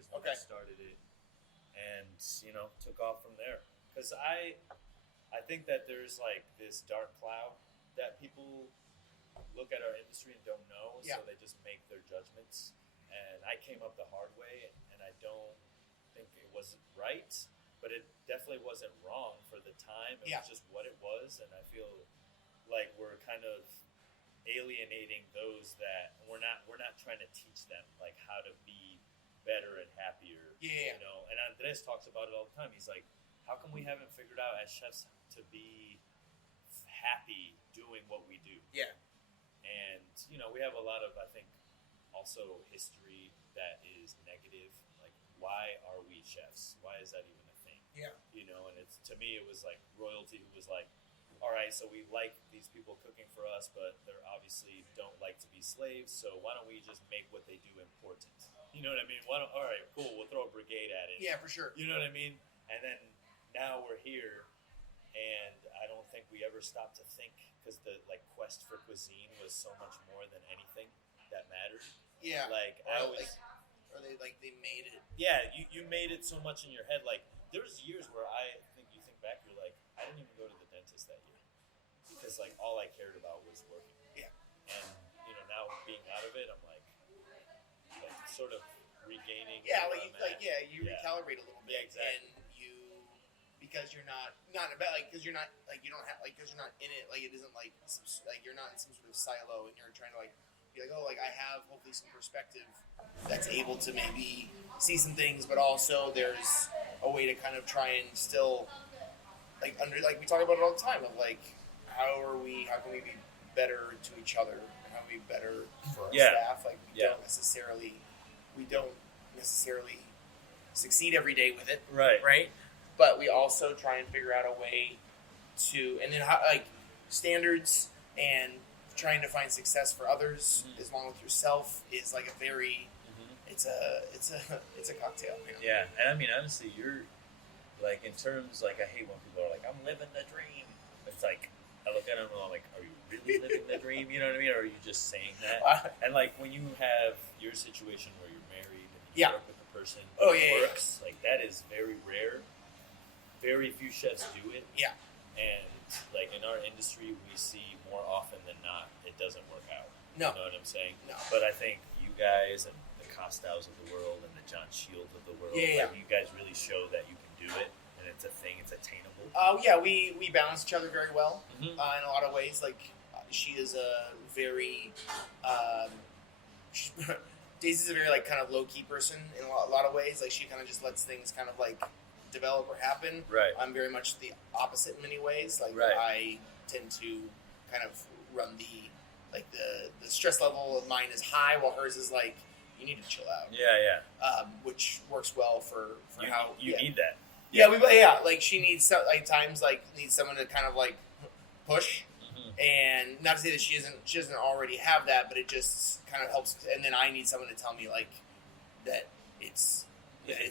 is when I started it, and took off from there. Because I think that there's like this dark cloud that people look at our industry and don't know, so they just make their judgments. And I came up the hard way, and I don't think it was right, but it definitely wasn't wrong for the time. It was just what it was, and I feel like we're kind of alienating those that we're not trying to teach them like how to be better and happier. And Andres talks about it all the time. He's like, how come we haven't figured out as chefs to be happy doing what we do? And we have a lot of, I think, also history that is negative. Like, why are we chefs? Why is that even a thing? And it's, to me, it was like royalty who was like, all right, so we like these people cooking for us, but they're obviously don't like to be slaves, so why don't we just make what they do important? You know what I mean? All right, cool, we'll throw a brigade at it. Yeah, for sure. You know what I mean? And then now we're here, and I don't think we ever stopped to think, because the quest for cuisine was so much more than anything that mattered. Like, or they made it. Yeah, you made it so much in your head. Like, there's years where I think you think back, you're like, I didn't even go to the dentist that year because like all I cared about was working. And now being out of it, I'm like sort of regaining. You recalibrate a little bit. Exactly. And because you're not about because you're not you don't have because you're not in it, it isn't you're not in some sort of silo, and you're trying to be like, oh, I have hopefully some perspective that's able to maybe see some things, but also there's a way to kind of try and still we talk about it all the time of how can we be better to each other, and how can we be better for our staff. We don't necessarily succeed every day with it, right? But we also try and figure out a way to, and then standards and trying to find success for others, as long with yourself, is a very, it's a cocktail. Yeah, and I mean honestly, you're in terms I hate when people are like, I'm living the dream. It's like I look at them and I'm like, are you really living the dream? You know what I mean? Or are you just saying that? And when you have your situation where you're married and you work with the person who works, that is very rare. Very few chefs do it. And in our industry, we see more often than not it doesn't work out. No. You know what I'm saying? No. But I think you guys and the Costaus of the world and the John Shields of the world, you guys really show that you can do it, and it's a thing, it's attainable. We balance each other very well in a lot of ways. She is a very Daisy's a very kind of low key person in a lot of ways. She kind of just lets things kind of develop or happen. Right. I'm very much the opposite in many ways. I tend to kind of run the stress level of mine is high, while hers is you need to chill out. Which works well for how you need that. She needs times needs someone to kind of push, and not to say that she doesn't already have that, but it just kind of helps. And then I need someone to tell me that it's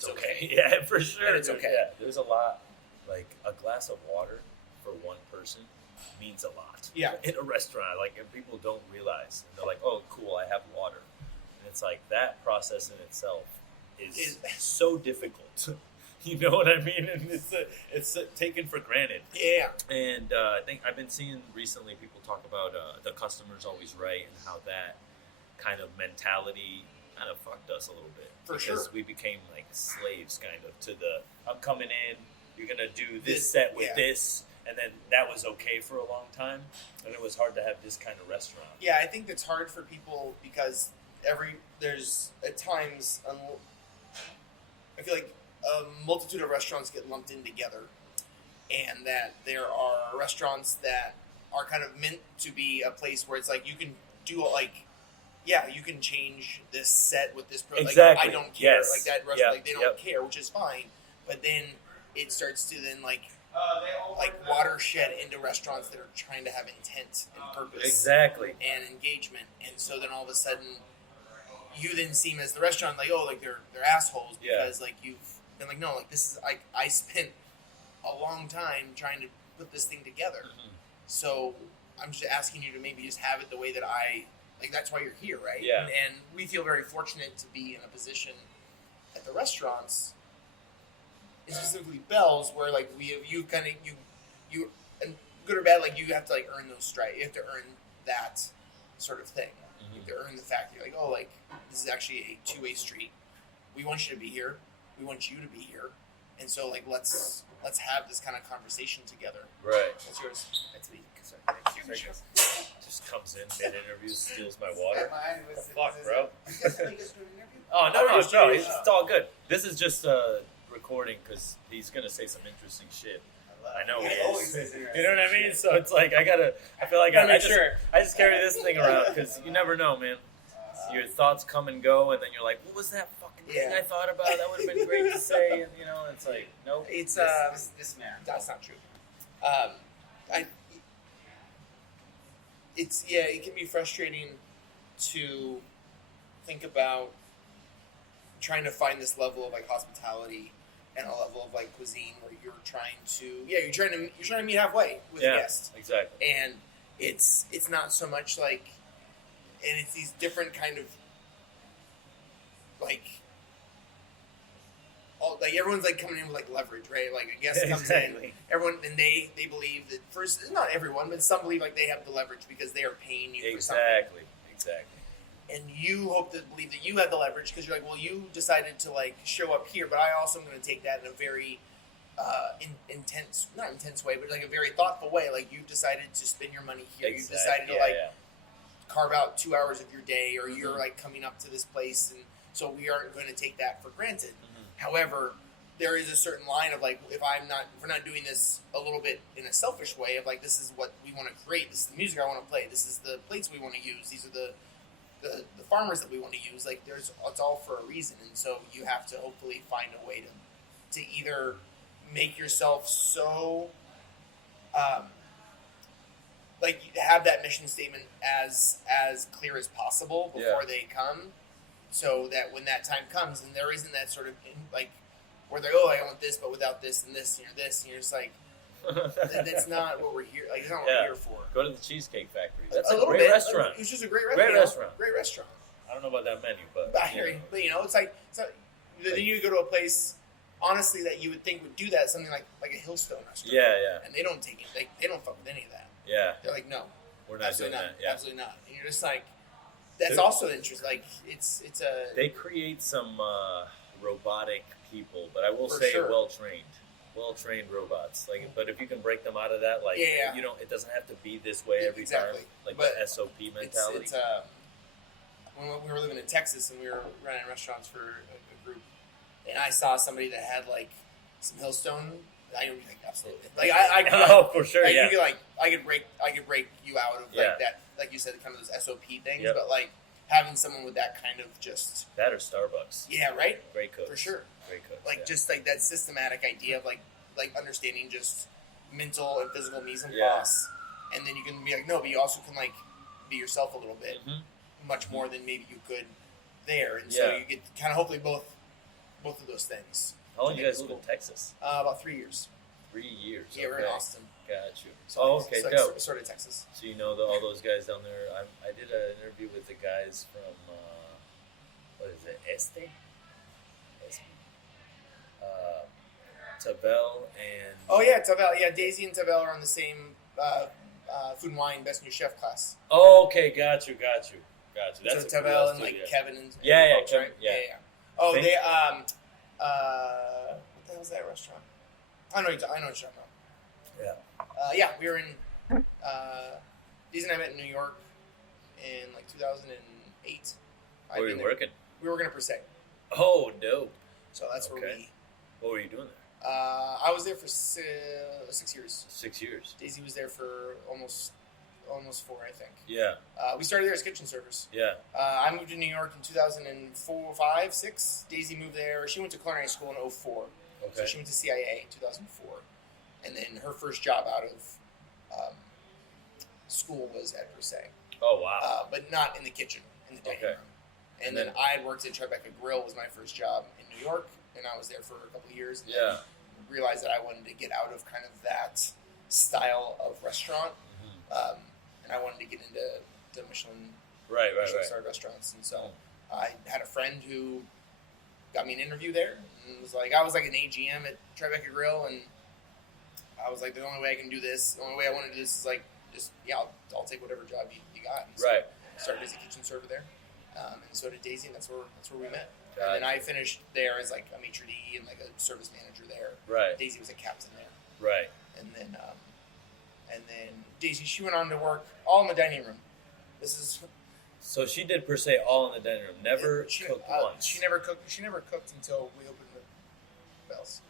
okay. Yeah, for sure. And it's okay. Yeah, there's a lot. A glass of water for one person means a lot. Yeah. In a restaurant, and people don't realize. And they're like, oh, cool, I have water. And it's that process in itself is so difficult. You know what I mean? And it's taken for granted. Yeah. And I think I've been seeing recently people talk about the customer's always right, and how that kind of mentality kind of fucked us a little bit. Because we became slaves kind of to I'm coming in, you're going to do this set with this, and then that was okay for a long time, and it was hard to have this kind of restaurant. Yeah, I think that's hard for people because there's at times, I feel like a multitude of restaurants get lumped in together, and that there are restaurants that are kind of meant to be a place where it's you can do you can change this set with this. Exactly. I don't care. Yes. That restaurant, they don't care, which is fine. But then it starts to then watershed into restaurants that are trying to have intent and purpose, exactly, and engagement. And so then all of a sudden, you then seem as the restaurant they're assholes because you've been no, this is I spent a long time trying to put this thing together. So I'm just asking you to maybe just have it the way that that's why you're here, right? Yeah. And we feel very fortunate to be in a position at the restaurants, and specifically Bell's, where like you and good or bad, like you have to like earn those stripes. You have to earn that sort of thing. Mm-hmm. You have to earn the fact that you're like, oh, like this is actually a two-way street. We want you to be here. We want you to be here. And so like let's have this kind of conversation together. Right. What's yours? That's me. Sorry. Just comes in mid-interview, steals my water. Mine was, Fuck, bro. You guys doing an interview? Oh, no, it's all good. This is just recording because he's going to say some interesting shit. I know he always is. says You know what I mean? So it's like, I feel like I just carry this thing around because you never know, man. Your thoughts come and go, and then you're like, what was that fucking thing I thought about? That would have been great to say. And, it's like, nope. It's this man. That's not true. It can be frustrating to think about trying to find this level of like hospitality and a level of like cuisine where you're trying to meet halfway with a guest. Exactly. And it's not so much like, and it's these different kind of like everyone's like coming in with like leverage, right? Like a guest comes in, everyone, and they believe that first, not everyone, but some believe like they have the leverage because they are paying you for something. Exactly. And you hope to believe that you have the leverage because you're like, well, you decided to like show up here, but I also am going to take that in a very not intense way, but like a very thoughtful way. Like you've decided to spend your money here. You've decided to carve out 2 hours of your day, or you're like coming up to this place, and so we aren't going to take that for granted. However, there is a certain line of like, if we're not doing this a little bit in a selfish way of like, this is what we want to create. This is the music I want to play. This is the plates we want to use. These are the farmers that we want to use. Like it's all for a reason. And so you have to hopefully find a way to either make yourself so, like have that mission statement as clear as possible before they come, so that when that time comes and there isn't that sort of like where they're, I want this but without this and this and you're just like, that's not what we're here. Like it's not what we're here for. Go to the Cheesecake Factory. That's a a great restaurant. It was just a great restaurant. Great restaurant. I don't know about that menu, but I hear you. But it's like then you go to a place, honestly, that you would think would do that, something like a Hillstone restaurant. Yeah. And they don't take it. They don't fuck with any of that. Yeah. They're like, no, we're not doing that. Yeah. Absolutely not. And you're just like, that's also interesting. Like it's a. They create some robotic people, but I will say well trained robots. Like, but if you can break them out of that, like, you don't. It doesn't have to be this way every time. Like the SOP mentality. It's when we were living in Texas and we were running restaurants for a group, and I saw somebody that had like some Hillstone. I would be like, absolutely. Like I for sure. Like, you could, like I could break you out of like that, like you said, kind of those SOP things. But like having someone with that kind of just that or Starbucks. Yeah, right. Great cook for sure. Great cook. Like just like that systematic idea of like understanding just mental and physical mise en place. Yeah. And then you can be like, no, but you also can like be yourself a little bit, much more than maybe you could there. And so you get kind of hopefully both of those things. How long you guys live in Texas? About 3 years. 3 years. Yeah, we're in Austin. Got you. So dope. Sort of Texas. So you know all those guys down there. I did an interview with the guys from what is it? Este. Tavel and... Oh, yeah, Tavel. Yeah, Daisy and Tavel are on the same Food and Wine Best New Chef class. Oh, okay. Got you. That's so Tavel and, like, Kevin and... Kevin, right? Yeah. Oh, they... what the hell is that restaurant? I know what you're talking about. Yeah. We were in... Daisy and I met in New York in, like, 2008. Where were you working? We were working at Per Se. Oh, dope. So that's where we... What were you doing there? I was there for 6 years. 6 years. Daisy was there for almost 4, I think. Yeah. We started there as kitchen servers. Yeah. I moved to New York in 2004, 5, 6. Daisy moved there. She went to culinary school in 2004. Okay. So she went to CIA in 2004. And then her first job out of school was at Per Se. Oh, wow. But not in the kitchen, in the dining room. And then I had worked at Tribeca Grill was my first job in New York. And I was there for a couple of years. And then realized that I wanted to get out of kind of that style of restaurant. And I wanted to get into Michelin starred restaurants. And so I had a friend who got me an interview there. And it was like, I was like an AGM at Tribeca Grill, and I was like, the only way I can do this, the only way I want to do this is like, I'll take whatever job you got. And so Right. Started as a kitchen server there, and so did Daisy, and that's where we met. Got And it. then I finished there as like a maitre d' and like a service manager there. Right. Daisy was a captain there, Right. and then Daisy, she went on to work all in the dining room. This is So she did per se all in the dining room. Never she, cooked uh, once. She never cooked until we opened the bells.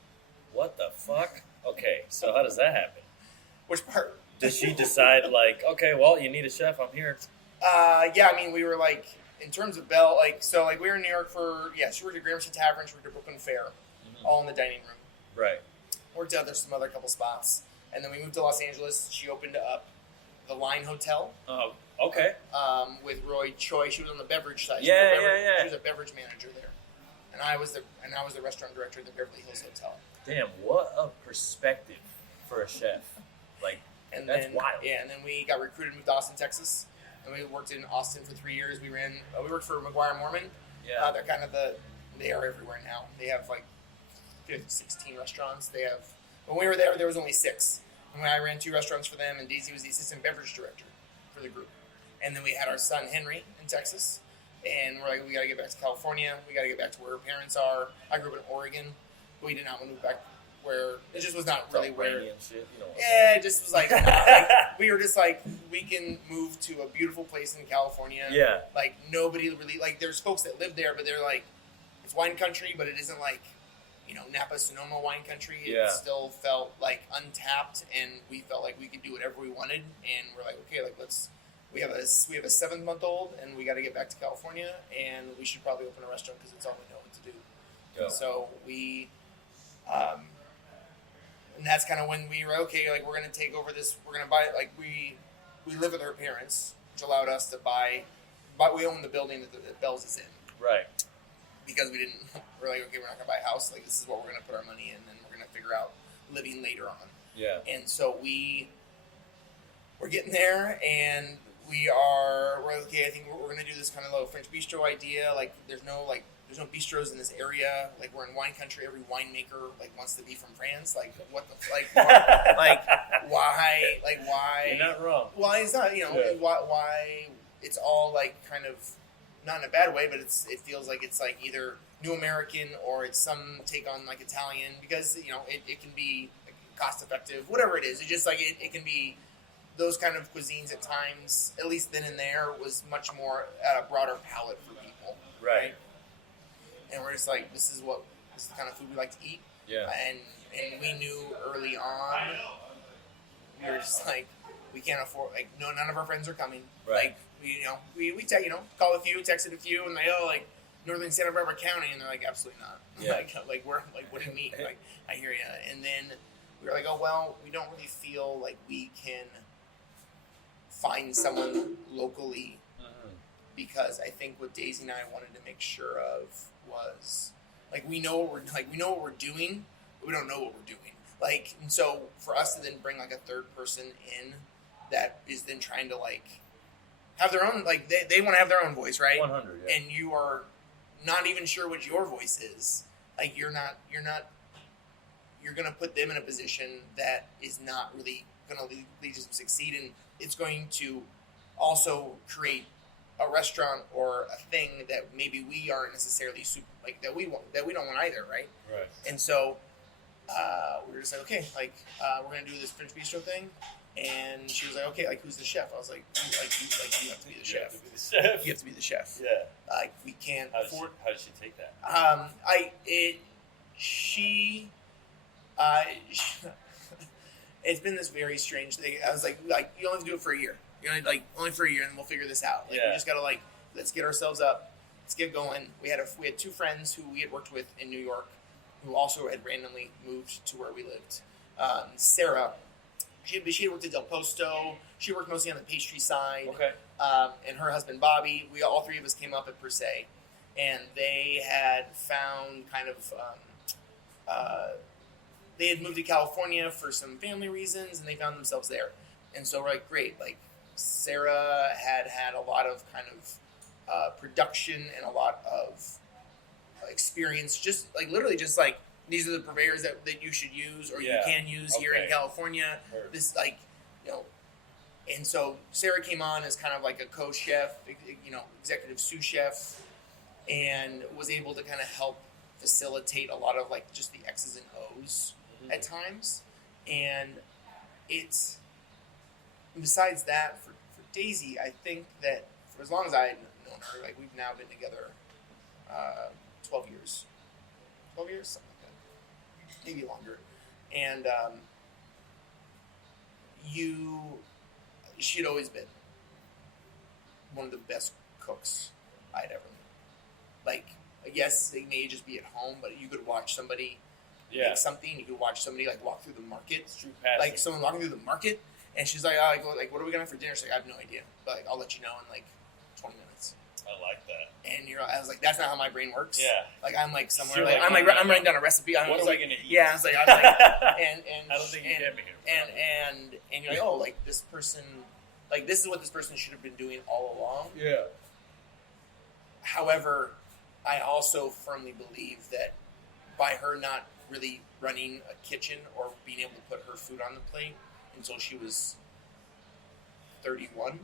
What the fuck? Okay, so how does that happen? Which part? Did she decide like, okay, well, you need a chef, I'm here? Yeah, I mean, we were like, in terms of Bell, like, so like we were in New York for, she worked at Gramercy Tavern, she worked at Brooklyn Fair, all in the dining room. Right. Worked out there some other couple spots. And then we moved to Los Angeles. She opened up the Line Hotel Oh, okay. with Roy Choi. She was on the beverage side. Yeah. She was a beverage manager there. And I was the restaurant director at the Beverly Hills Hotel. Damn, what a perspective for a chef. Like, And that's then, wild. Yeah, and then we got recruited, moved to Austin, Texas. And we worked in Austin for 3 years. We worked for McGuire Mormon. Yeah. They're kind of they are everywhere now. They have like 16 restaurants. They have, when we were there was only 6. And when I ran 2 restaurants for them, and Daisy was the assistant beverage director for the group. And then we had our son Henry in Texas. And we're like, we got to get back to California. We got to get back to where our parents are. I grew up in Oregon. We did not want to move back where, it just was not It's really all where. rainy and shit, you know what I'm Yeah, it just was like, we were just like, we can move to a beautiful place in California. saying? Yeah. Like, nobody really, like, there's folks that live there, but they're like, it's wine country, but it isn't like, Napa Sonoma wine country. Yeah. It still felt like untapped, and we felt like we could do whatever we wanted. And we're like, okay, like we have a 7-month-old, and we got to get back to California, and we should probably open a restaurant because it's all we know what to do. Go. And so we, and that's kind of when we were okay. Like, we're gonna take over this. We're gonna buy it. Like, we live with our parents, which allowed us to buy. But we own the building that Bell's is in. Right. Because we're like, okay, we're not gonna buy a house. Like, this is what we're gonna put our money in, and we're gonna figure out living later on. Yeah. And so we're getting there, and we're like, okay, I think we're gonna do this kind of little French bistro idea. Like, there's no bistros in this area. Like, we're in wine country. Every winemaker like wants to be from France. Like, what the why? Like, why? You're not wrong. Why is that? Yeah. Why? It's all like kind of, not in a bad way, but it feels like it's like either New American or it's some take on like Italian, because it can be cost effective, whatever it is. It just like it can be those kind of cuisines at times. At least then and there was much more at a broader palette for people, Right. And we're just like, this is the kind of food we like to eat. Yeah. And we knew early on, we were just like, we can't afford, like, no, none of our friends are coming. Right. Like, we call a few, texted a few, and like Northern Santa Barbara County, and they're like, absolutely not. Yeah. Like we're like, what do you mean? Like, I hear you. And then we were like, oh well, we don't really feel like we can find someone locally, because I think what Daisy and I wanted to make sure of was, like, we know what we're doing, but we don't know what we're doing. Like, and so for us to then bring like a third person in that is then trying to like have their own, like, they want to have their own voice, right? 100. Yeah. And you are not even sure what your voice is. Like, you're going to put them in a position that is not really going to lead to succeed, and it's going to also create a restaurant or a thing that maybe we aren't necessarily super, like, that we don't want either, right? Right. And so we were just like, okay, like, we're gonna do this French bistro thing. And she was like, okay, like, who's the chef? I was like, you have to be the chef. You have to be the chef. Yeah. Like, we can't afford. How did she take that? It's been this very strange thing. I was like, you only have to do it for a year. You're only for a year, and we'll figure this out. Like, Yeah. we just gotta let's get ourselves up, let's get going. We had 2 friends who we had worked with in New York, who also had randomly moved to where we lived. Sarah, she had worked at Del Posto. She worked mostly on the pastry side. Okay. And her husband Bobby, all 3 of us came up at Per Se, and they had found kind of. They had moved to California for some family reasons, and they found themselves there. And so we're like, great. Like, Sarah had a lot of kind of production and a lot of experience, just like literally just like these are the purveyors that you should use or you can use here in California. Heard. This like, you know, and so Sarah came on as kind of like a co-chef, you know, executive sous chef, and was able to kind of help facilitate a lot of like just the X's and O's at times. And it's, besides that, for Daisy, I think that for as long as I had known her, like we've now been together 12 years. 12 years? Something like that. Maybe longer. And she'd always been one of the best cooks I'd ever known. Like, yes, they may just be at home, but you could watch somebody make something. You could watch somebody like walk through the market. It's true passion. Like someone walking through the market, and she's like, "Oh, like, what are we gonna have for dinner?" She's like, "I have no idea, but like, I'll let you know in like 20 minutes." I like that. And I was like, "That's not how my brain works." Yeah. Like I'm like somewhere. You're Like, like, I'm writing down a recipe. I what was are like, we gonna eat? yeah. I was like, and I don't think you can make it. and you're like, oh, like this person, like this is what this person should have been doing all along. Yeah. However, I also firmly believe that by her not really running a kitchen or being able to put her food on the plate until she was 31,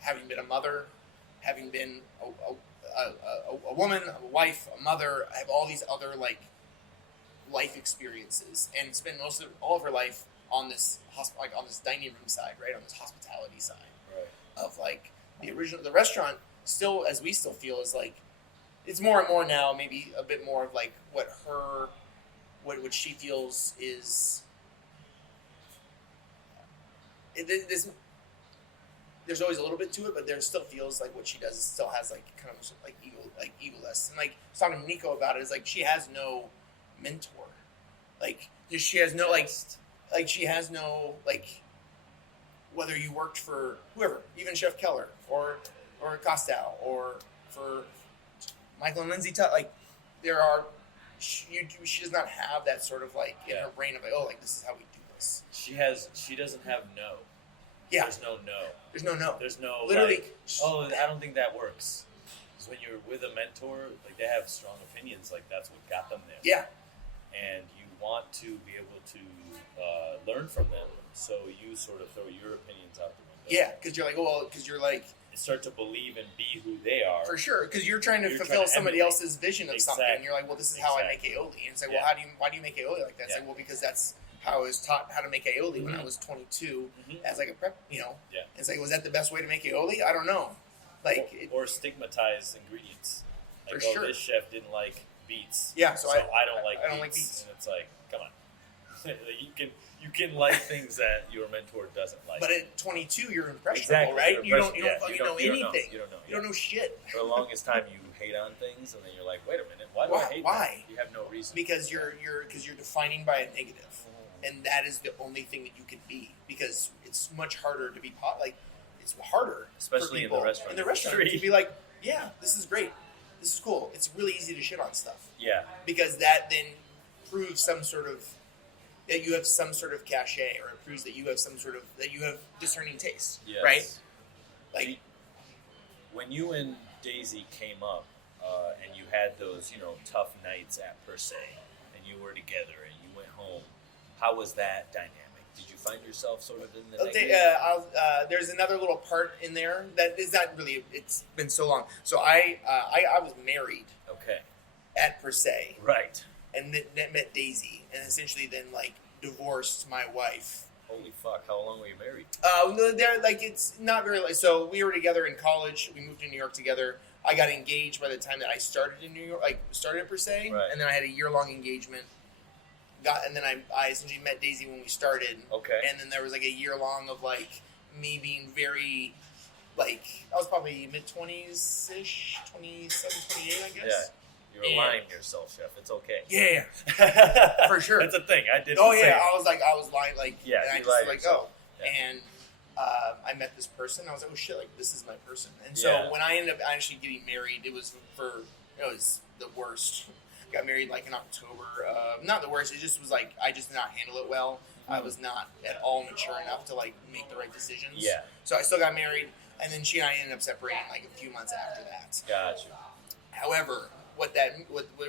having been a mother, having been a woman, a wife, a mother, I have all these other like life experiences, and spend all of her life on this on this dining room side, right, on this hospitality side, right, of like the restaurant. Still, as we still feel, is like it's more and more now. Maybe a bit more of like what she feels is. There's always a little bit to it, but there still feels like what she does still has like kind of like egoless. And like I was talking to Nico about it, is like she has no mentor, like she has no like she has no like whether you worked for whoever, even Chef Keller or Costow or for Michael and Lindsay like there are she does not have that sort of like in her brain of like, oh, like this is how we do this. She doesn't have no. Yeah. There's no no. There's no no. There's no literally. Like, oh, I don't think that works. Because when you're with a mentor, like they have strong opinions. Like that's what got them there. Yeah. And you want to be able to learn from them, so you sort of throw your opinions out the window. Yeah, because you're like, well, because you're like. And start to believe and be who they are. For sure, because you're trying to fulfill somebody else's vision of something. And you're like, well, this is how I make aioli. And it's like, well, why do you make aioli like that? It's like, well, because that's how I was taught how to make aioli when I was 22 as like a prep, you know. Yeah. It's like, was that the best way to make aioli? I don't know. Like or stigmatize ingredients. Like, for sure. This chef didn't like beets. Yeah, so I don't like beets. And it's like, come on. You can like things that your mentor doesn't like. But at 22, you're impressionable, right? You don't fucking know anything. You don't know shit. For the longest time, you hate on things, and then you're like, wait a minute, why do I hate that? You have no reason. Because you're defining by a negative, and that is the only thing that you can be. Because it's much harder to be it's harder, especially for people in the restaurant. In the restaurant, to be like, yeah, this is great, this is cool. It's really easy to shit on stuff. Yeah. Because that then proves that you have some sort of cachet, or it proves that you have that you have discerning taste, right? Like when you and Daisy came up, and you had those, tough nights at Per Se, and you were together, and you went home. How was that dynamic? Did you find yourself sort of in the negative? There's another little part in there that is not really. It's been so long. So I was married. Okay. At Per Se. Right. And then met Daisy, and essentially then divorced my wife. Holy fuck! How long were you married? It's not very. So we were together in college. We moved to New York together. I got engaged by the time that I started in New York. Started at Per Se, right. And then I had a year-long engagement. And then I essentially met Daisy when we started. Okay. And then there was a year-long of me being very I was probably mid-20s ish, 27, 28, I guess. Yeah. You're lying to yourself, chef. It's okay. Yeah. For sure. That's a thing. I did. Oh yeah, I was lying yeah. And I just and I met this person. I was like, oh shit, this is my person. And so when I ended up actually getting married, it was the worst. Got married in October. Not the worst. It just was I just did not handle it well. I was not at all mature enough to make the right decisions. Yeah. So I still got married, and then she and I ended up separating a few months after that. Gotcha. However, what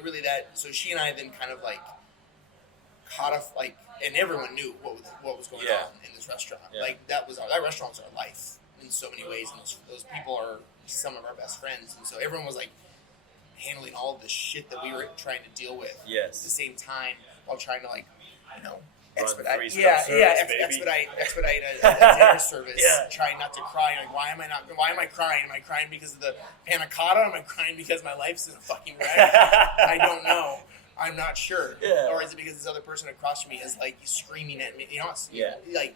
really that. So she and I then kind of like caught off like, and everyone knew what was going on in this restaurant. Yeah. Like that restaurant was our life in so many ways, and those people are some of our best friends, and so everyone was like handling all of the shit that we were trying to deal with at the same time while trying to like, you know, expedite a dinner service, trying not to cry. Like, why am I crying? Am I crying because of the panna cotta? Am I crying because my life's in a fucking wreck? I don't know. I'm not sure. Yeah. Or is it because this other person across from me is like screaming at me? You know, like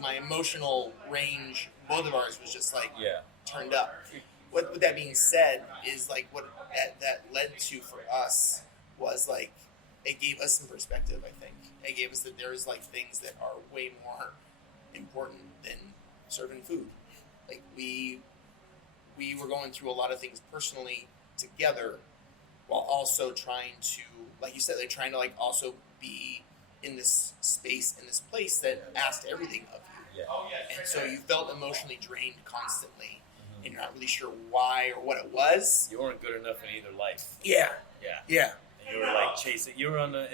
my emotional range, both of ours was just like turned up. With that being said, is like what that led to for us was like, it gave us some perspective, I think. It gave us that there's like things that are way more important than serving food. Like we were going through a lot of things personally together while also trying to, like you said, like trying to like also be in this space, in this place that asked everything of you. Yeah. And so you felt emotionally drained constantly, and you're not really sure why or what it was. You weren't good enough in either life. Yeah. And you were like chasing. You were in a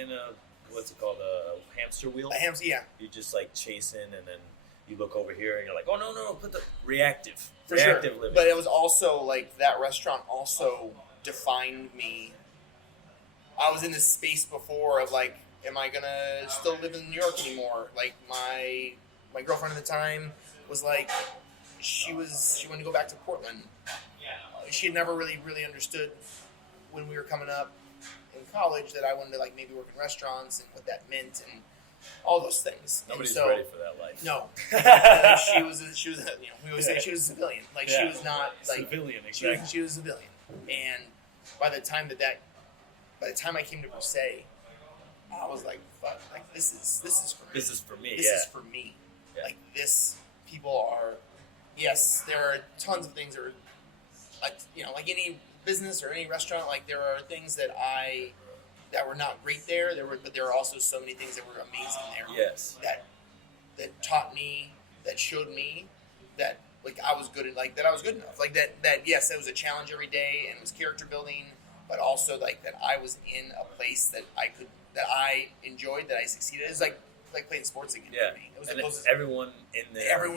what's it called, a hamster wheel. A hamster, yeah. You just like chasing, and then you look over here, and you're like, oh no, put the reactive living. But it was also like that restaurant also defined me. I was in this space before of like, am I gonna still live in New York anymore? Like my girlfriend at the time was like, she wanted to go back to Portland. She had never really understood when we were coming up in college that I wanted to like maybe work in restaurants and what that meant and all those things. Nobody's ready for that life. No, she was we always say she was a civilian. Like she was not like civilian. Exactly. She was a civilian, and by the time I came to Versailles, I was like, fuck, like this is for me. This is for me. This is for me. Yeah. Like this, people are. Yes, there are tons of things that are, like, you know, like any business or any restaurant. Like there are things that were not great there. But there are also so many things that were amazing there. Yes. That taught me, that showed me that like I was good at, like that I was good enough. Like that yes, it was a challenge every day and it was character building, but also like that I was in a place that I enjoyed, that I succeeded. It was like playing sports again for me. It was and the closest. Everyone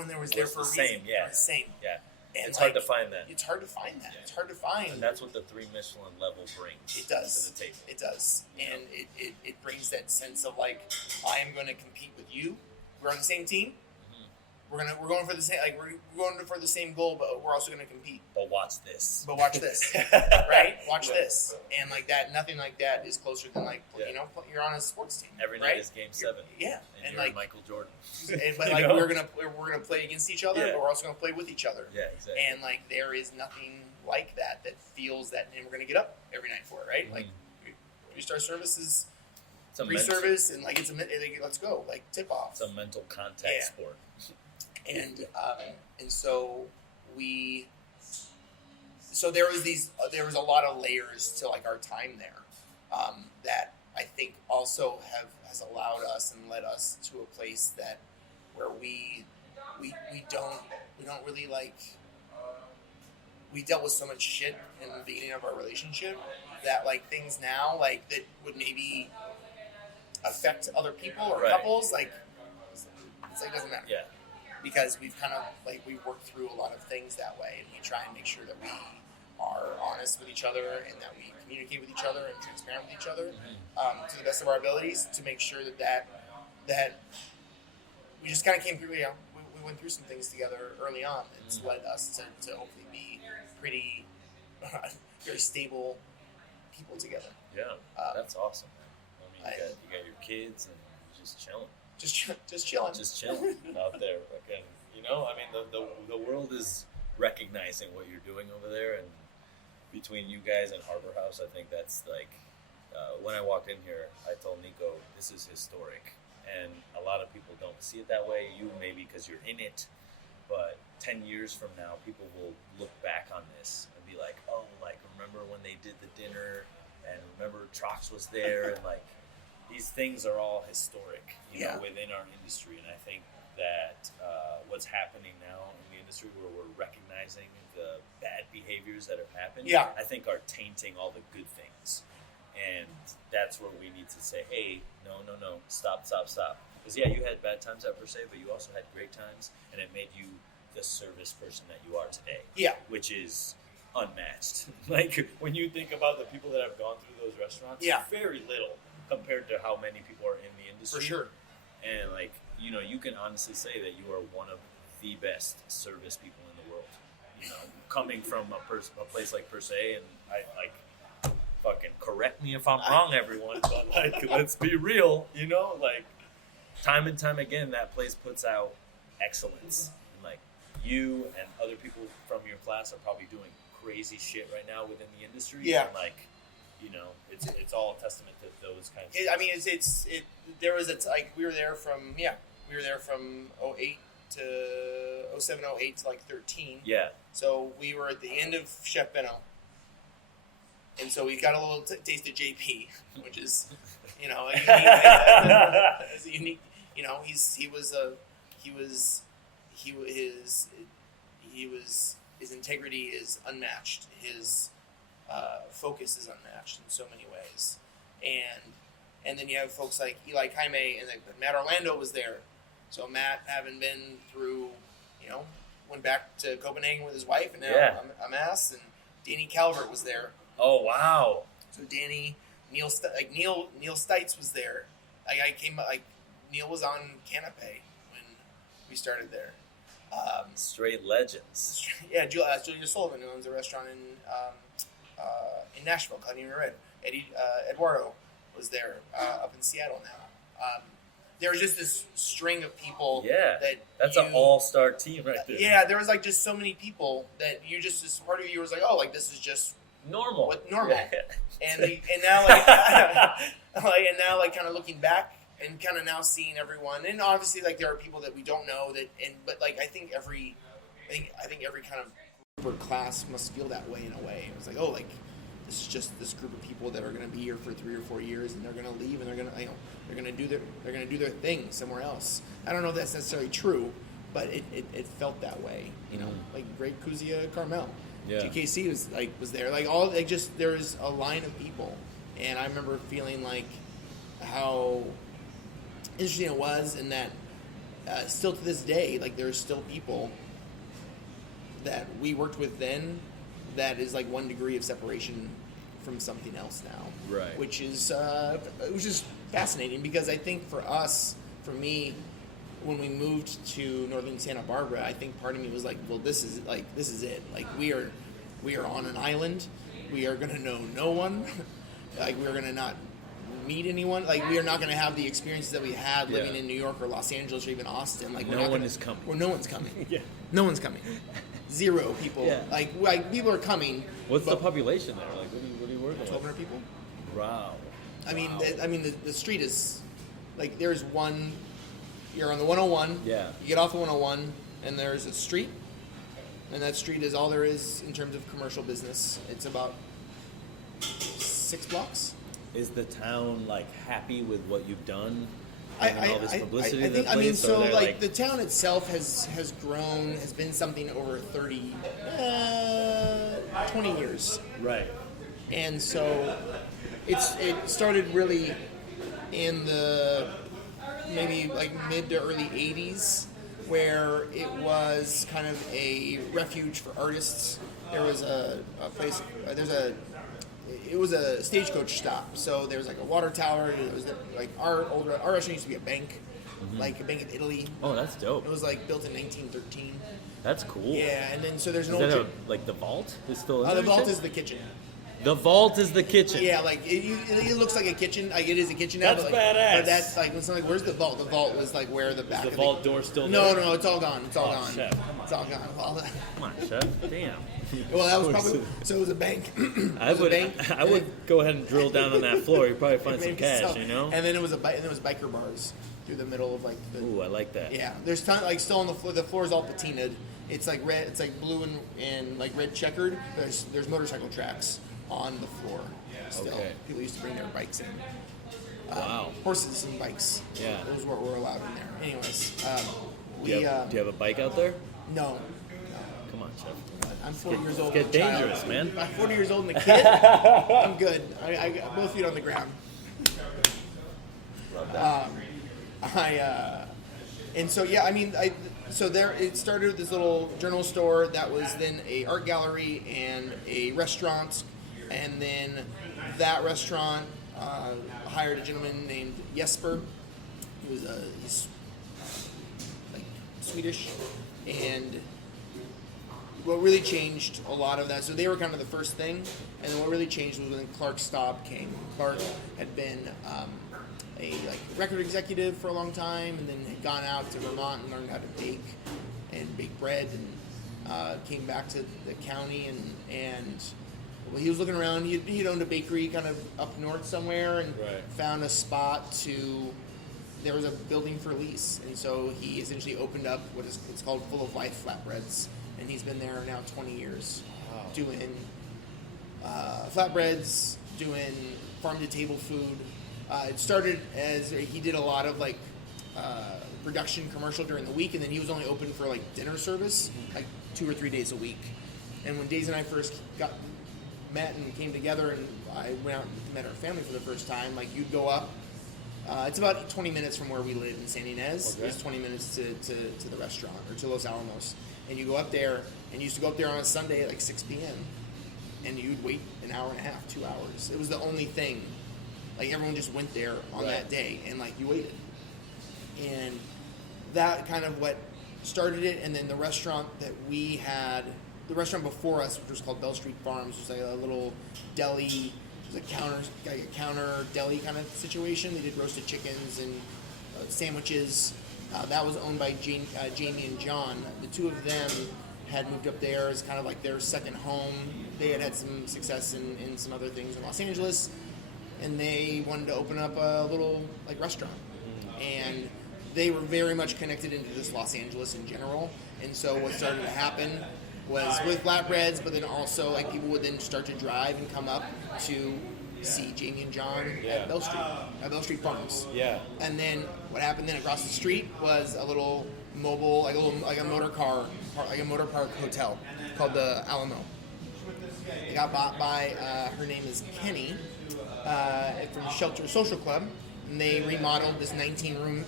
there was there for a reason. Same, yeah. The same. Yeah. And it's hard to find that. It's hard to find that. It's hard to find. And that's what the 3 Michelin level brings. It does. To the table. It does. And it brings that sense of like, I am going to compete with you. We're on the same team. We're going for the same, like we're going for the same goal, but we're also going to compete. But watch this. Right? Watch this. And like that, nothing like that is closer than like, you know, you're on a sports team. Every night is Game 7. Yeah. And you're like Michael Jordan. But like we're gonna play against each other, but we're also gonna play with each other. Yeah, exactly. And like there is nothing like that feels that, and we're gonna get up every night for it, right? Like we start services. Pre-service and like let's go, like tip off. It's a mental contact sport. And so there was a lot of layers to like our time there that I think also has allowed us and led us to a place that where we don't really like, we dealt with so much shit in the beginning of our relationship that like things now like that would maybe affect other people or couples, like it's like doesn't matter. Yeah. Because we've kind of like we worked through a lot of things that way, and we try and make sure that we are honest with each other and that we communicate with each other and transparent with each other to the best of our abilities to make sure that we just kind of came through. You know, we went through some things together early on that's led us to hopefully be pretty very stable people together. Yeah, that's awesome. I mean, you got your kids and you're just chilling. Just chilling out there. Again, you know, I mean, the world is recognizing what you're doing over there, and between you guys and Harbor House, I think that's like, when I walked in here, I told Nico, this is historic, and a lot of people don't see it that way. You maybe because you're in it, but 10 years from now, people will look back on this and be like, oh, like remember when they did the dinner, and remember Trox was there, and like. These things are all historic, you know, within our industry, and I think that what's happening now in the industry, where we're recognizing the bad behaviors that have happened, Yeah. I think are tainting all the good things. And that's where we need to say, hey, no, stop. Because, yeah, you had bad times at Per Se, but you also had great times, and it made you the service person that you are today. Yeah. Which is unmatched. Like, when you think about the people that have gone through those restaurants, Yeah. very little compared to how many people are in the industry. For sure. And, like, you know, you can honestly say that you are one of the best service people in the world. You know, coming from a place like Per Se, and fucking correct me if I'm wrong, everyone, but, like, let's be real, you know? Like, time and time again, that place puts out excellence. And, like, you and other people from your class are probably doing crazy shit right now within the industry. Yeah. And, like, you know, it's all a testament to those kinds of I mean, there was we were there from 08 to 07, 08 to like 13. Yeah. So we were at the end of Chef Benno, and so we got a little taste of JP, which is, you know, a unique. You know, his integrity is unmatched. His focus is unmatched in so many ways, and then you have folks like Eli Jaime, and Matt Orlando was there. So Matt, having been through, you know, went back to Copenhagen with his wife, and now Amas, and Danny Calvert was there. Oh wow! So Neil Stites was there. Neil was on Canapé when we started there. Straight legends. Yeah, Julia Sullivan, who owns a restaurant in Nashville, called Red. Eduardo was there up in Seattle now. There was just this string of people. Yeah, that's an all-star team right there. Yeah, there was like just so many people that you just, this part of you was like, oh, like this is just normal. Normal. And now kind of looking back and kind of now seeing everyone, and obviously like there are people that we don't know but like I think every kind of group or class must feel that way in a way. It was like, oh, like this is just this group of people that are going to be here for 3 or 4 years, and they're going to leave, and they're going to do their thing somewhere else. I don't know if that's necessarily true, but it felt that way. You know, like Greg Kuzia, Carmel, GKC was there. Like there was a line of people, and I remember feeling like how interesting it was, and that still to this day, like there's still people that we worked with then that is like 1 degree of separation from something else now, right? Which is fascinating, because I think for me, when we moved to northern Santa Barbara, I think part of me was like, well, this is it. Like we are on an island. We are going to know no one. Like we're going to not meet anyone. Like we are not going to have the experiences that we had living in New York or Los Angeles or even Austin. Like no one is coming. Well, no one's coming. Yeah, no one's coming. 0 people. Yeah. Like people are coming. What's the population there? Like what are you working with? 1,200 people. Wow. I mean, the street is like there's one. You're on the 101. Yeah. You get off the 101, and there's a street, and that street is all there is in terms of commercial business. It's about 6 blocks. Is the town like happy with what you've done? I all this publicity. think. I mean, so like the town itself has grown, has been something over 20 years. Right. And so it started really in the maybe like mid to early 80s, where it was kind of a refuge for artists. There was a place, it was a stagecoach stop. So there was like a water tower. It was like our restaurant used to be a bank, like a bank in Italy. Oh, that's dope. It was like built in 1913. That's cool. Yeah, and then so there's an is old... like the vault is still in the there, vault is the kitchen. The vault is the kitchen. Yeah, like it looks like a kitchen. Like it is a kitchen now. That's but badass. But that's like when something. Where's the vault? The vault was like where the back. Is the of vault door still No, there? no, it's all gone. It's all gone. Chef, come on. It's all gone. Well, Come on, chef. Damn. well, that was probably so. It was a bank. I would go ahead and drill down on that floor. You'd probably find some Maybe cash, so. you know. And then it was biker bars through the middle of like the. Ooh, I like that. Yeah, there's ton like still on the floor. The floor is all patinaed. It's like red. It's like blue and like red checkered. There's motorcycle tracks on the floor. Still, Okay. people used to bring their bikes in. Wow. Horses and bikes. Yeah. Those were allowed in there. Anyways, Do you have a bike out there? No. Come on, Chef. I'm 40 years old. It's getting dangerous, man. I'm 40 years old and a kid. I'm good. I got both feet on the ground. Love that. And so yeah, I mean, so there it started with this little journal store that was then a art gallery and a restaurant, and then that restaurant hired a gentleman named Jesper. He's like Swedish, and what really changed a lot of that. So they were kind of the first thing, and then what really changed was when Clark Staub came. Clark had been a record executive for a long time, and then had gone out to Vermont and learned how to bake bread, and came back to the county, and well, he was looking around. He'd owned a bakery kind of up north somewhere, and found a spot there was a building for lease, and so he essentially opened up it's called Full of Life Flatbreads, and he's been there now 20 years, doing flatbreads, doing farm to table food. It started as he did a lot of production commercial during the week, and then he was only open for dinner service 2 or 3 days a week. And when Daisy and I first met and came together, and I went out and met our family for the first time, you'd go up. It's about 20 minutes from where we live in San Ynez. Okay. It's 20 minutes to the restaurant, or to Los Alamos. And you go up there, and you used to go up there on a Sunday at 6 p.m. And you'd wait an hour and a half, 2 hours. It was the only thing. Everyone just went there on that day, and you waited. And that kind of what started it. And then the restaurant that we had, the restaurant before us, which was called Bell Street Farms, was a little deli. It was a counter deli kind of situation. They did roasted chickens and sandwiches. That was owned by Jamie and John. The two of them had moved up there as kind of their second home. They had some success in some other things in Los Angeles, and they wanted to open up a little restaurant. And they were very much connected into just Los Angeles in general. And so what started to happen was with flatbreads, but then also people would then start to drive and come up to see Jamie and John at Bell Street Farms. Yeah. And then what happened then across the street was a little mobile, a motor park hotel called the Alamo. It got bought by her name is Kenny from Shelter Social Club, and they remodeled this 19-room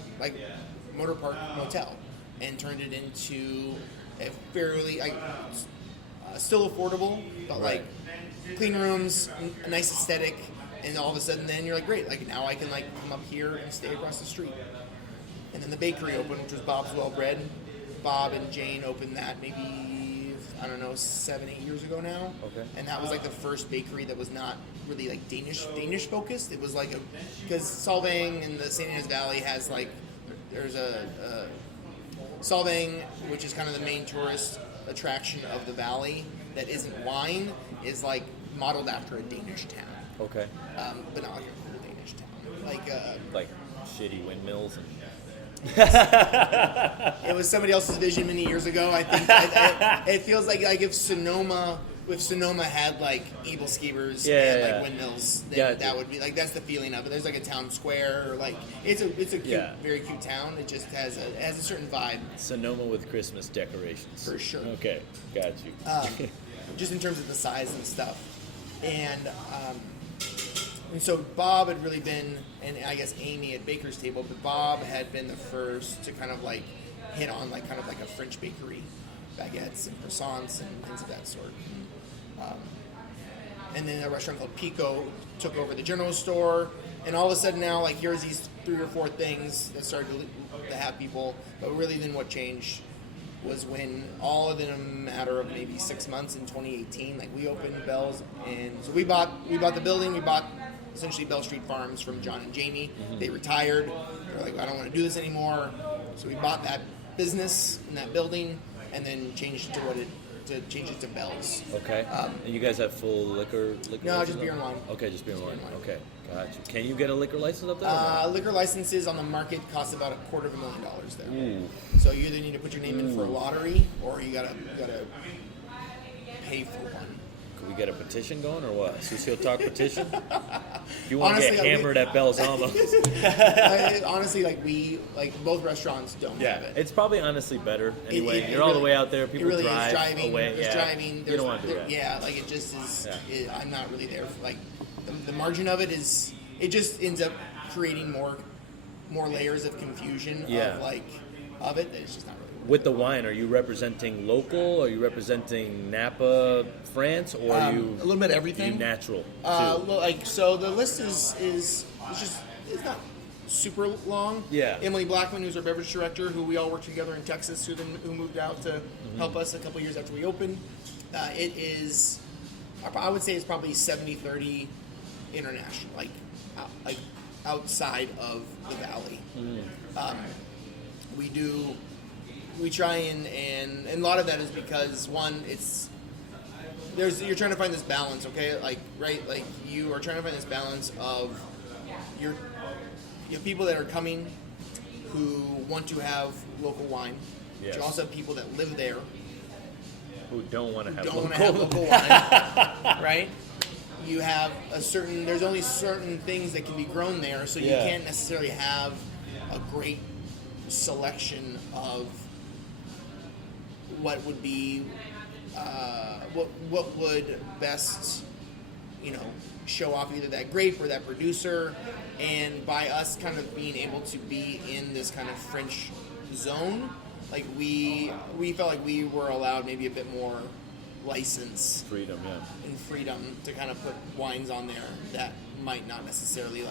motor park motel and turned it into a fairly still affordable, but clean rooms, a nice aesthetic, and all of a sudden then you're great, now I can come up here and stay across the street. And then the bakery opened, which was Bob's Well Bread. Bob and Jane opened that maybe 7-8 years ago now. Okay. And that was the first bakery that was not really Danish focused. It was because Solvang in the San Ynez Valley has there's a Solvang, which is kind of the main tourist attraction of the valley that isn't wine, is modeled after a Danish town. Okay. But not a cool Danish town. Like shitty windmills and... It was somebody else's vision many years ago. I think it feels like if Sonoma had evil skeevers and windmills, then that would be that's the feeling of it. There's a town square, it's a cute, very cute town. It just has a certain vibe. Sonoma with Christmas decorations. For sure. Okay, got you. Just in terms of the size and stuff, and so Bob had really been, and I guess Amy at Baker's Table, but Bob had been the first to kind of hit on kind of a French bakery, baguettes and croissants and things of that sort. And then a restaurant called Pico took over the general store, and all of a sudden now here's these 3 or 4 things that started to have people. But really then what changed was when all within a matter of maybe 6 months in 2018, we opened Bell's, and so we bought the building. We bought essentially Bell Street Farms from John and Jamie. Mm-hmm. They retired. They're I don't want to do this anymore. So we bought that business in that building, and then changed it to Bell's. Okay. And you guys have full liquor No, just beer and wine. Okay, just beer and wine. Okay, gotcha. Can you get a liquor license up there? Liquor licenses on the market cost about $250,000 there. Ooh. So you either need to put your name in for a lottery, or you gotta pay for one. we get a petition going or what? Sucio Talk petition? If you want to Honestly, get hammered at Los Alamos. Honestly, both restaurants don't have it. It's probably honestly better anyway. It You're all the really- way out there. It People really drive is driving. away. There's Yeah. driving. You There's, don't want to do there- that. Yeah, like it just is. Yeah. I'm not really there. Like the margin of it is. It just ends up creating more layers of confusion Yeah. of it. That it's just not really. With the wine, are you representing local? Are you representing Napa, France, or are you a little bit of everything. you natural? Too? So the list is it's not super long. Yeah. Emily Blackman, who's our beverage director, who we all worked together in Texas, who moved out to help us a couple years after we opened. It is, I would say, it's probably 70-30 international, like outside of the valley. We try and a lot of that is because one, you're trying to find this balance, okay? Like you are trying to find this balance of you have people that are coming who want to have local wine. But Yes. you also have people that live there Who don't want to have don't local? want to have local wine, right? You have there's only certain things that can be grown there, so you Yeah. can't necessarily have a great selection of what would be, what would best, show off either that grape or that producer, and by us kind of being able to be in this kind of French zone, like we felt like we were allowed maybe a bit more license Freedom, yeah. and freedom to kind of put wines on there that might not necessarily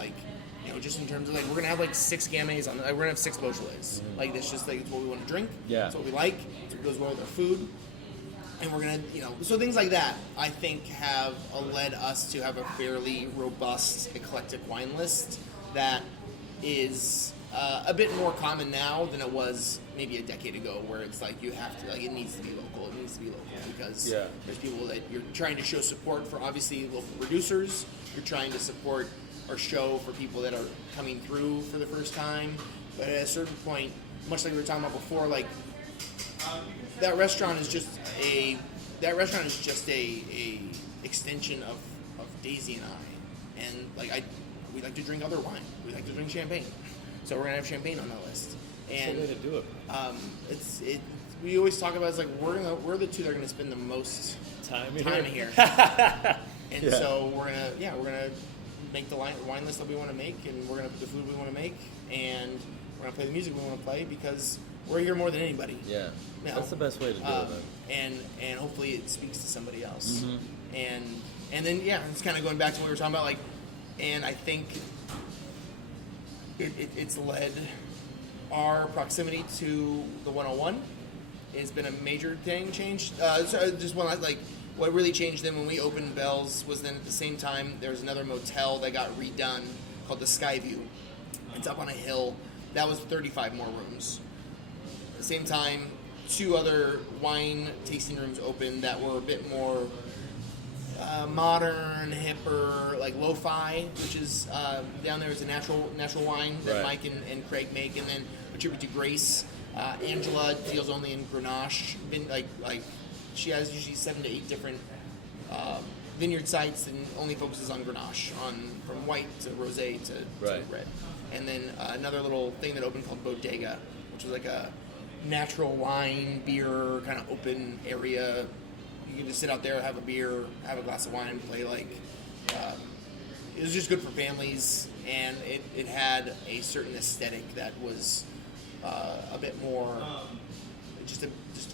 just in terms of we're gonna have 6 Gamay on we're gonna have 6 Beaujolais. Like that's just it's what we want to drink. Yeah. It's what we like. It's what goes well with our food. And we're gonna so things like that I think have led us to have a fairly robust eclectic wine list that is a bit more common now than it was maybe a decade ago, where it's you have to it needs to be local. It needs to be local because Yeah. there's people that you're trying to show support for, obviously local producers. You're trying to support or show for people that are coming through for the first time. But at a certain point, much like we were talking about before, that restaurant is just a extension of Daisy and I, and we like to drink other wine. We like to drink champagne, so we're gonna have champagne on that list. And That's the way to do it. we always talk about we're the two that are gonna spend the most Time here. And Yeah. so we're gonna make the wine list that we want to make, and we're gonna put the food we want to make, and we're gonna play the music we want to play because we're here more than anybody. Yeah. You know, That's the best way to do it, man. and hopefully it speaks to somebody else. Mhm. And then it's kind of going back to what we were talking about, and I think it's led our proximity to the 101. It's been a major change. So just one what really changed then when we opened Bell's was then at the same time there was another motel that got redone called the Skyview. It's up on a hill. That was 35 more rooms. At the same time, 2 other wine tasting rooms opened that were a bit more modern, hipper, lo-fi, which is down there is a natural wine that Right. Mike and Craig make, and then a tribute to Grace. Angela deals only in Grenache. She has usually 7 to 8 different vineyard sites and only focuses on Grenache, from white to rosé to Right. red. And then another little thing that opened called Bodega, which was a natural wine, beer, kind of open area. You can just sit out there, have a beer, have a glass of wine, and play it was just good for families, and it had a certain aesthetic that was a bit more, just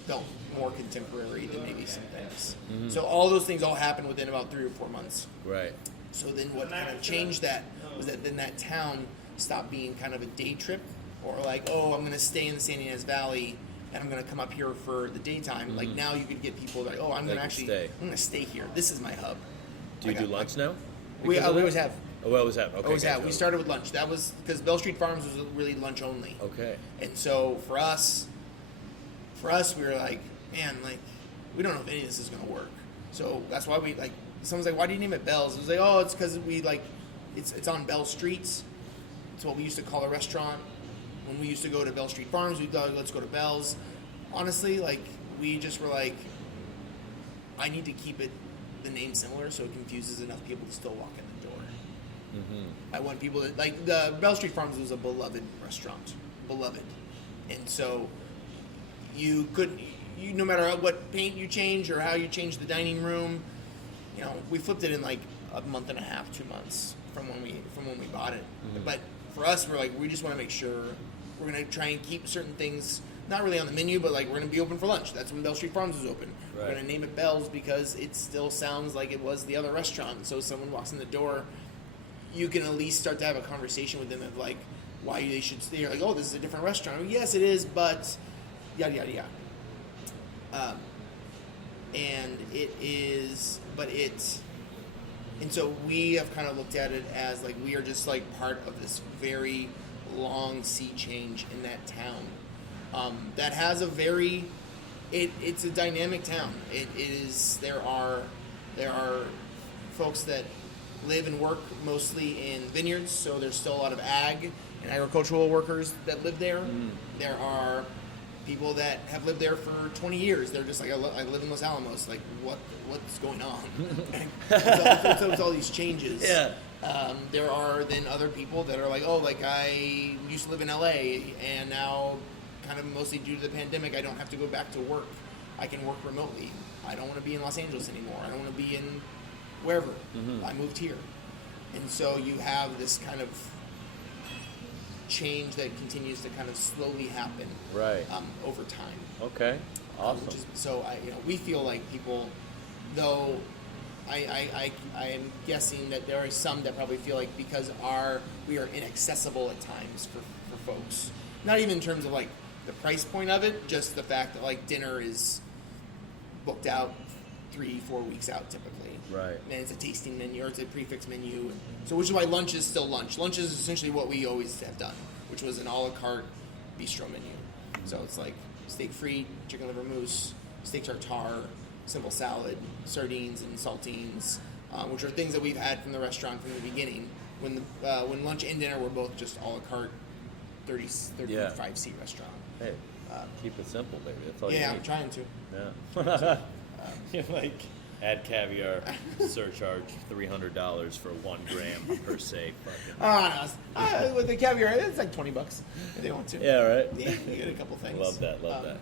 felt more contemporary than maybe some things. Mm-hmm. So all those things all happened within about 3 or 4 months. Right. So then what kind of changed that was that then that town stopped being kind of a day trip, or I'm going to stay in the San Ynez Valley and I'm going to come up here for the daytime. Mm-hmm. Now you could get people I'm going to stay. I'm going to stay here. This is my hub. Do you do lunch now? We Because of always that? have. Oh, we always have. Okay. Always have. gotcha. We started with lunch. That was because Bell Street Farms was really lunch only. Okay. And so for us, we were man, we don't know if any of this is going to work. So that's why we someone's why do you name it Bell's? It was oh, it's because we it's on Bell Street. It's what we used to call a restaurant. When we used to go to Bell Street Farms, we'd go, let's go to Bell's. Honestly, we just were I need to keep it the name similar, so it confuses enough people to still walk in the door. Mm-hmm. I want people to, like, the Bell Street Farms was a beloved restaurant. Beloved. And so you couldn't, no matter what paint you change or how you change the dining room, we flipped it in like a month and a half, 2 months from when we bought it. Mm-hmm. But for us, we're like, we just want to make sure we're going to try and keep certain things not really on the menu, but like we're going to be open for lunch. That's when Bell Street Farms is open. Right. We're going to name it Bell's because it still sounds like it was the other restaurant. So someone walks in the door, you can at least start to have a conversation with them of like why they should stay here. Like, oh, this is a different restaurant. Well, yes, it is, but yada yada yada. And it is, but it's, and so we have kind of looked at it as like we are just like part of this very long sea change in that town. That has a very, it's a dynamic town. It is, there are folks that live and work mostly in vineyards, so there's still a lot of ag and agricultural workers that live there. There are people that have lived there for 20 years. They're just like, I live in Los Alamos. Like, what's going on? It's all these changes. Yeah. There are then other people that are like, oh, like I used to live in LA and now kind of mostly due to the pandemic, I don't have to go back to work. I can work remotely. I don't want to be in Los Angeles anymore. I don't want to be in wherever. I moved here. And so you have this kind of change that continues to kind of slowly happen Right. over time. Okay. Awesome. We feel like people, though I am guessing that there are some that probably feel like because we are inaccessible at times for folks. Not even in terms of like the price point of it, just the fact that like dinner is booked out 3-4 weeks out typically. Right. And it's a tasting menu or it's a prefix menu. So which is why lunch is still lunch. Lunch is essentially what we always have done, which was an a la carte bistro menu. So it's like steak frite, chicken liver mousse, steak tartare, simple salad, sardines and saltines, which are things that we've had from the restaurant from the beginning. When lunch and dinner were both just a la carte 35-seat restaurant. Hey, keep it simple, baby. That's all you Yeah, need. I'm trying to. Yeah. You're like, add caviar, surcharge $300 for 1 gram per se. No. With the caviar, it's like $20 if they want to. Yeah, right? Yeah, you get a couple things. Love that. Well,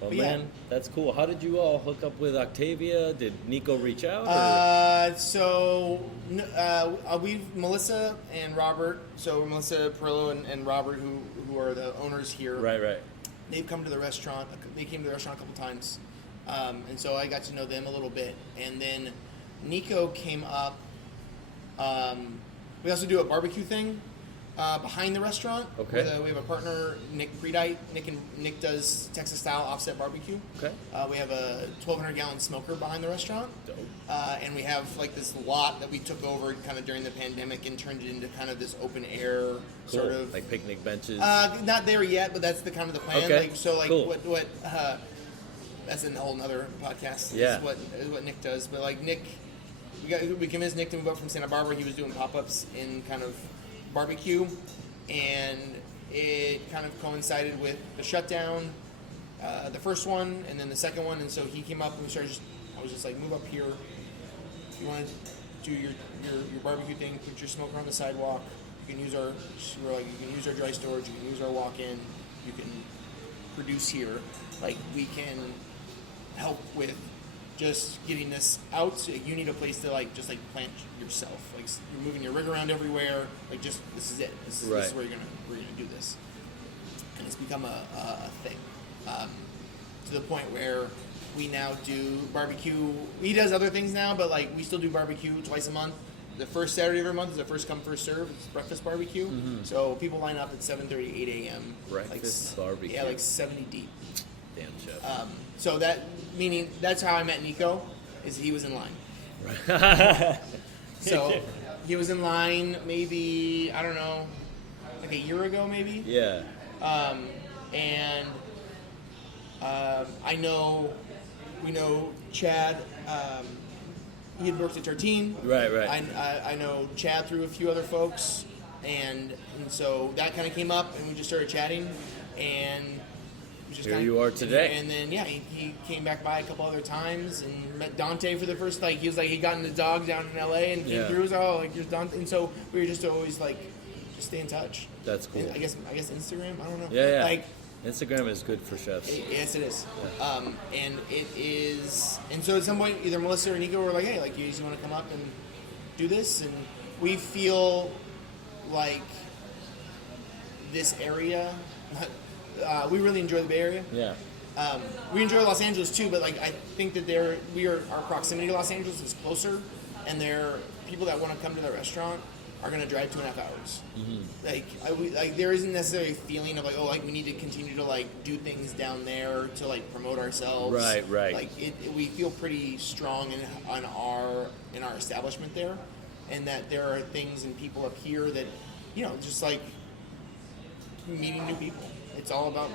but man, yeah. that's cool. How did you all hook up with Octavia? Did Nico reach out? Melissa and Robert, so Melissa Perillo and Robert, who are the owners here. Right. They've come to the restaurant. They came to the restaurant a couple times. And so I got to know them a little bit. And then Nico came up. We also do a barbecue thing behind the restaurant. Okay. We have a partner, Nick Predite. Nick does Texas style offset barbecue. Okay. We have a 1,200-gallon smoker behind the restaurant. Dope. And we have like this lot that we took over kind of during the pandemic and turned it into kind of this open air sort Cool. of like picnic benches. not there yet, but that's the kind of the plan. Okay. Cool. What that's a whole nother podcast. Yeah. Is what Nick does. But like Nick, we convinced Nick to move up from Santa Barbara. He was doing pop-ups in kind of barbecue, and it kind of coincided with the shutdown, the first one, and then the second one. And so he came up and we started. I was just like, move up here. If you want to do your barbecue thing, put your smoker on the sidewalk. You can use our dry storage. You can use our walk-in. You can produce here. Like we can help with just getting this out. So you need a place to just plant yourself. Like you're moving your rig around everywhere. Like just this is it. This is where we're gonna do this. And it's become a thing to the point where we now do barbecue. He does other things now, but we still do barbecue twice a month. The first Saturday of every month is a first come first serve. It's breakfast barbecue. Mm-hmm. So people line up at 7:30, 8 a.m. Breakfast barbecue. Yeah, 70 deep. Damn chef. So that's how I met Nico, is he was in line. Right. So he was in line maybe, I don't know, like a year ago maybe. Yeah. And we know Chad. He had worked at Tartine. Right. I know Chad through a few other folks, and so that kind of came up, and we just started chatting, and was just Here kinda- you are today. And then he came back by a couple other times and met Dante for the first. Like he was like he got in the dog down in L.A. and came Yeah. through. So like here's Dante, and so we were just always like just stay in touch. That's cool. And I guess Instagram. I don't know. Yeah. Like Instagram is good for chefs. yes, it is. And it is. And so at some point, either Melissa or Nico were like, "Hey, like, you want to come up and do this?" And we feel like this area. We really enjoy the Bay Area. Yeah. We enjoy Los Angeles too, but like I think that our proximity to Los Angeles is closer, and there people that want to come to the restaurant are going to drive 2.5 hours. Mm-hmm. Like there isn't necessarily a feeling of like, oh, like we need to continue to like do things down there to like promote ourselves. Right. Like we feel pretty strong in our establishment there, and that there are things and people up here that, just like meeting new people. It's all about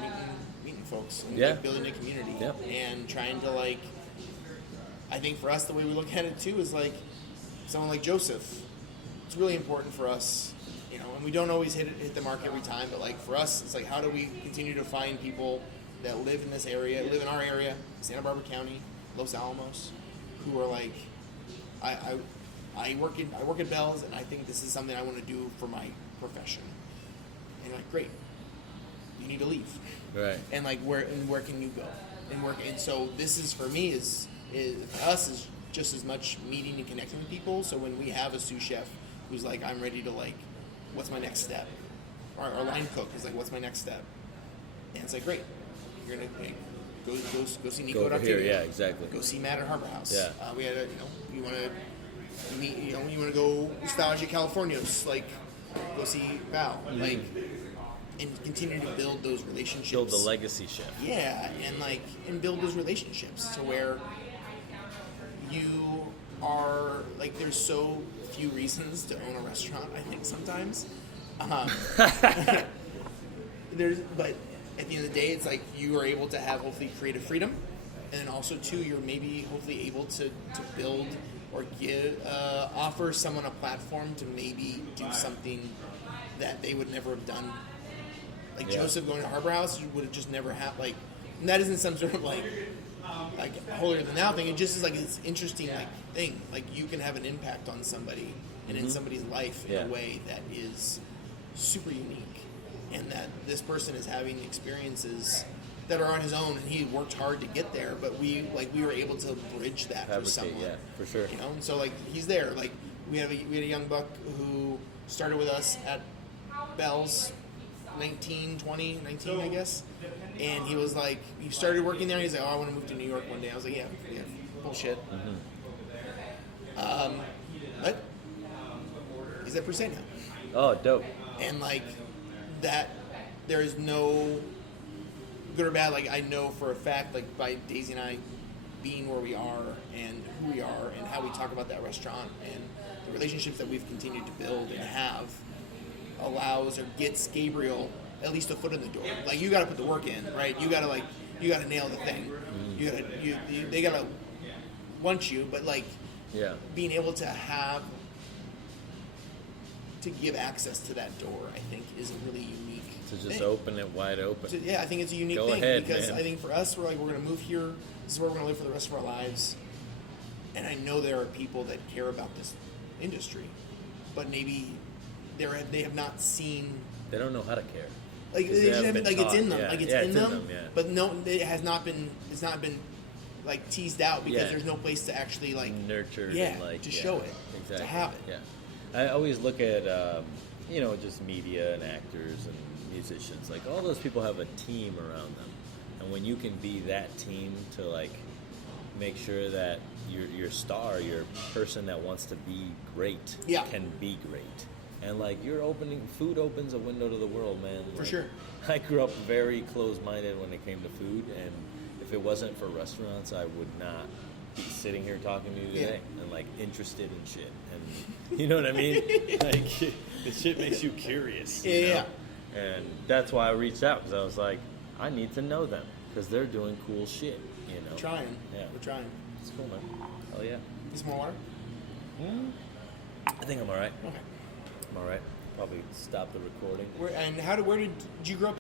meeting folks and like, building a community and trying to like. I think for us, the way we look at it too is like someone like Joseph. It's really important for us, and we don't always hit the mark every time, but like for us, it's like how do we continue to find people that live in this area, live in our area, Santa Barbara County, Los Alamos, who are like, I work at Bell's, and I think this is something I want to do for my profession, and like great, you need to leave, Right. and like where can you go, and so this is for me is for us is just as much meeting and connecting with people. So when we have a sous chef who's like, I'm ready to like, what's my next step? Our line cook is like, what's my next step? And it's like, great, you're gonna like, go see Nico Go at over here. Octavia. Yeah. Exactly. Go see Matt at Harbor House. Yeah. We had you want to meet, you want to go Nostalgia Californios, like go see Val, like, and continue to build those relationships. Build the legacy chef. Yeah, and build those relationships to where you are like. There's so few reasons to own a restaurant. I think sometimes. But at the end of the day, it's like you are able to have hopefully creative freedom, and then also too, you're maybe hopefully able to build or offer someone a platform to maybe do something that they would never have done. Like Joseph going to Harbor House would have just never happened. Like, and that isn't some sort of like holier than thou thing. It just is like it's interesting like thing. Like you can have an impact on somebody and in somebody's life in a way that is super unique, and that this person is having experiences that are on his own, and he worked hard to get there. But we were able to bridge that for someone. Yeah, for sure. And so like he's there. Like we had a young buck who started with us at Bell's. 19, I guess. And he was like, he started working there. He's like, oh, I want to move to New York one day. I was like, yeah, bullshit. But he's at Percent now. Oh, dope. And like that, there is no good or bad. Like I know for a fact, like by Daisy and I being where we are and who we are and how we talk about that restaurant and the relationships that we've continued to build and have, allows or gets Gabriel at least a foot in the door. Like you got to put the work in, right? You got to nail the thing. They got to want you, but like being able to give access to that door, I think is a really unique To just thing. open it wide open. I think it's a unique Go thing ahead, because man. I think for us, we're going to move here. This is where we're going to live for the rest of our lives. And I know there are people that care about this industry, but maybe they have not seen. They don't know how to care. Like They they just haven't haven't, been like it's taught. in them, Yeah. like it's Yeah, in them. yeah. But no, it has not been. It's not been like teased out because Yeah. there's no place to actually like Nurtured Yeah, and like to show it, exactly. to have it. Yeah, I always look at just media and actors and musicians. Like all those people have a team around them, and when you can be that team to like make sure that your star, your person that wants to be great, can be great. And like food opens a window to the world, man. For Like, sure. I grew up very closed-minded when it came to food, and if it wasn't for restaurants, I would not be sitting here talking to you today and like interested in shit. And you know what I mean? Like the shit makes you curious. You know? And that's why I reached out, because I was like, I need to know them because they're doing cool shit. You know, Trying. Yeah, We're trying. it's cool, man. Oh yeah. Need some more water? I think I'm all right. Okay. I'm all right. Probably stop the recording. Where did you grow up?